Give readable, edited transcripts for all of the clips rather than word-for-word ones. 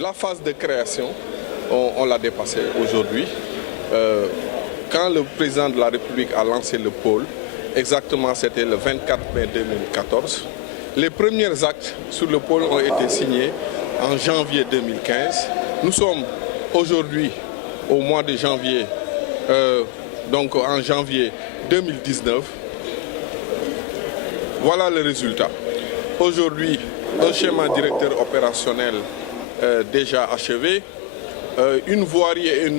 La phase de création, on l'a dépassée aujourd'hui. Quand le président de la République a lancé le pôle, exactement c'était le 24 mai 2014, les premiers actes sur le pôle ont été signés en janvier 2015. Nous sommes aujourd'hui au mois de janvier, donc en janvier 2019. Voilà le résultat. Aujourd'hui, un schéma directeur opérationnel déjà achevé, une voirie et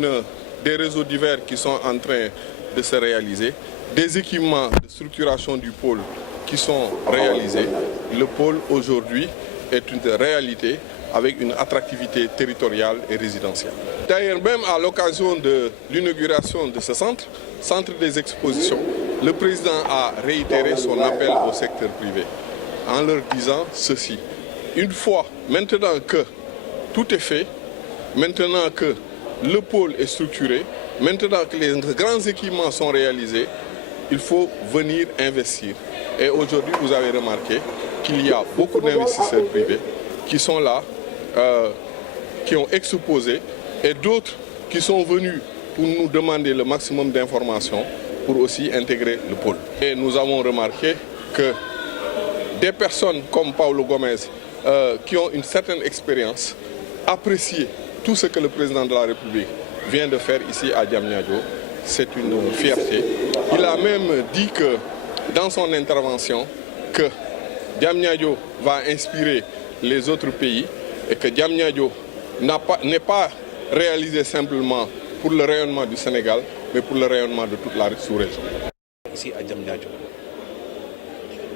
des réseaux divers qui sont en train de se réaliser, des équipements de structuration du pôle qui sont réalisés. Le pôle aujourd'hui est une réalité avec une attractivité territoriale et résidentielle. D'ailleurs, même à l'occasion de l'inauguration de ce centre des expositions, le président a réitéré son appel au secteur privé en leur disant ceci. Une fois, maintenant que tout est fait, maintenant que le pôle est structuré, maintenant que les grands équipements sont réalisés, il faut venir investir. Et aujourd'hui, vous avez remarqué qu'il y a beaucoup d'investisseurs privés qui sont là, qui ont exposé, et d'autres qui sont venus pour nous demander le maximum d'informations pour aussi intégrer le pôle. Et nous avons remarqué que des personnes comme Paulo Gomez, qui ont une certaine expérience, apprécient tout ce que le président de la République vient de faire ici à Diamniadio. C'est une fierté. Il a même dit que dans son intervention, que Diamniadio va inspirer les autres pays et que Diamniadio n'est pas réalisé simplement pour le rayonnement du Sénégal, mais pour le rayonnement de toute la sous-région. Ici à Diamniadio.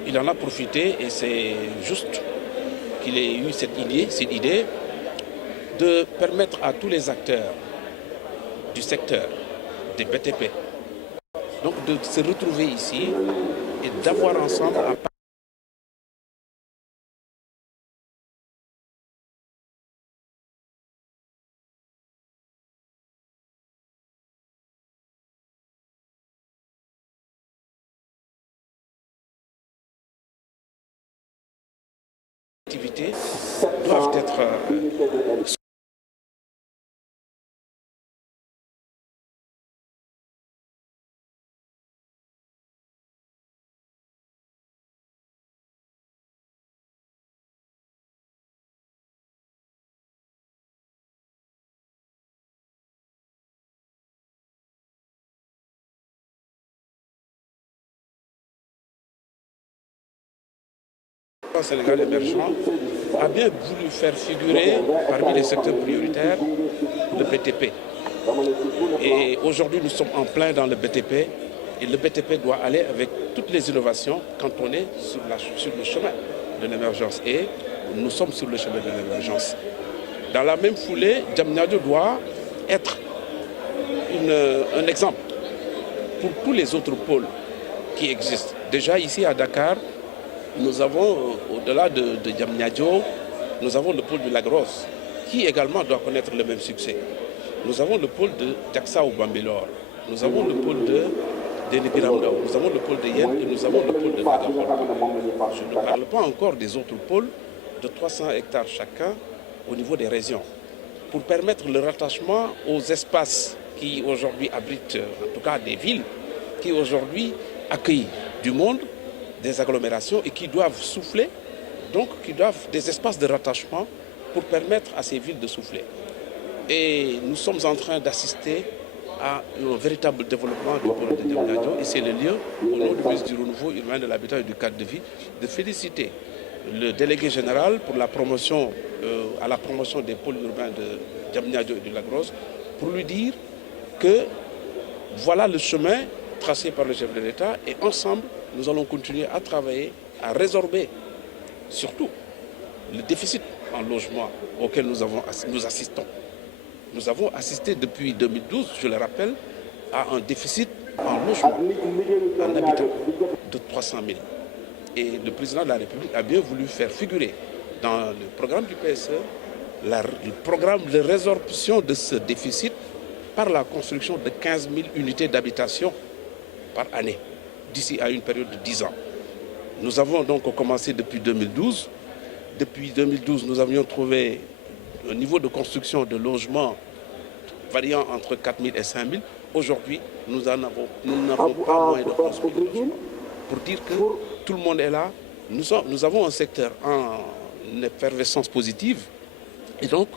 Il en a profité et c'est juste qu'il ait eu cette idée de permettre à tous les acteurs du secteur des BTP donc de se retrouver ici et d'avoir ensemble activités doivent être le Sénégal émergent a bien voulu faire figurer parmi les secteurs prioritaires le BTP. Et aujourd'hui, nous sommes en plein dans le BTP et le BTP doit aller avec toutes les innovations quand on est sur le chemin de l'émergence. Et nous sommes sur le chemin de l'émergence. Dans la même foulée, Diamniadio doit être un exemple pour tous les autres pôles qui existent. Déjà ici à Dakar, nous avons, au-delà de Diamniadio, nous avons le pôle de Lagos, qui également doit connaître le même succès. Nous avons le pôle de Diaksao Bambilor, nous avons le pôle de Denibiramdao, nous avons le pôle de Yen et nous avons le pôle de Nagapol. Je ne parle pas encore des autres pôles de 300 hectares chacun au niveau des régions, pour permettre le rattachement aux espaces qui aujourd'hui abritent, en tout cas des villes, qui aujourd'hui accueillent du monde, des agglomérations et qui doivent souffler, donc qui doivent des espaces de rattachement pour permettre à ces villes de souffler. Et nous sommes en train d'assister à un véritable développement du pôle de Diamniadio et c'est le lieu, au nom du ministre du Renouveau urbain, de l'habitat et du cadre de vie, de féliciter le délégué général pour la promotion, à la promotion des pôles urbains de Diamniadio et de Lagos, pour lui dire que voilà le chemin tracé par le chef de l'État et ensemble, nous allons continuer à travailler, à résorber surtout le déficit en logement auquel nous assistons. Nous avons assisté depuis 2012, je le rappelle, à un déficit en logement, en habitant de 300 000. Et le président de la République a bien voulu faire figurer dans le programme du PSE le programme de résorption de ce déficit par la construction de 15 000 unités d'habitation par année, d'ici à une période de 10 ans. Nous avons donc commencé depuis 2012. Depuis 2012, nous avions trouvé un niveau de construction de logements variant entre 4 000 et 5 000. Aujourd'hui, nous n'avons pas moyen de construire des logements. Pour dire que tout le monde est là, nous avons un secteur en effervescence positive et donc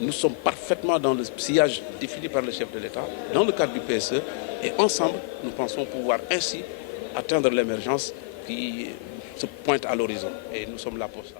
nous sommes parfaitement dans le sillage défini par le chef de l'État, dans le cadre du PSE, et ensemble, nous pensons pouvoir ainsi atteindre l'émergence qui se pointe à l'horizon. Et nous sommes là pour ça.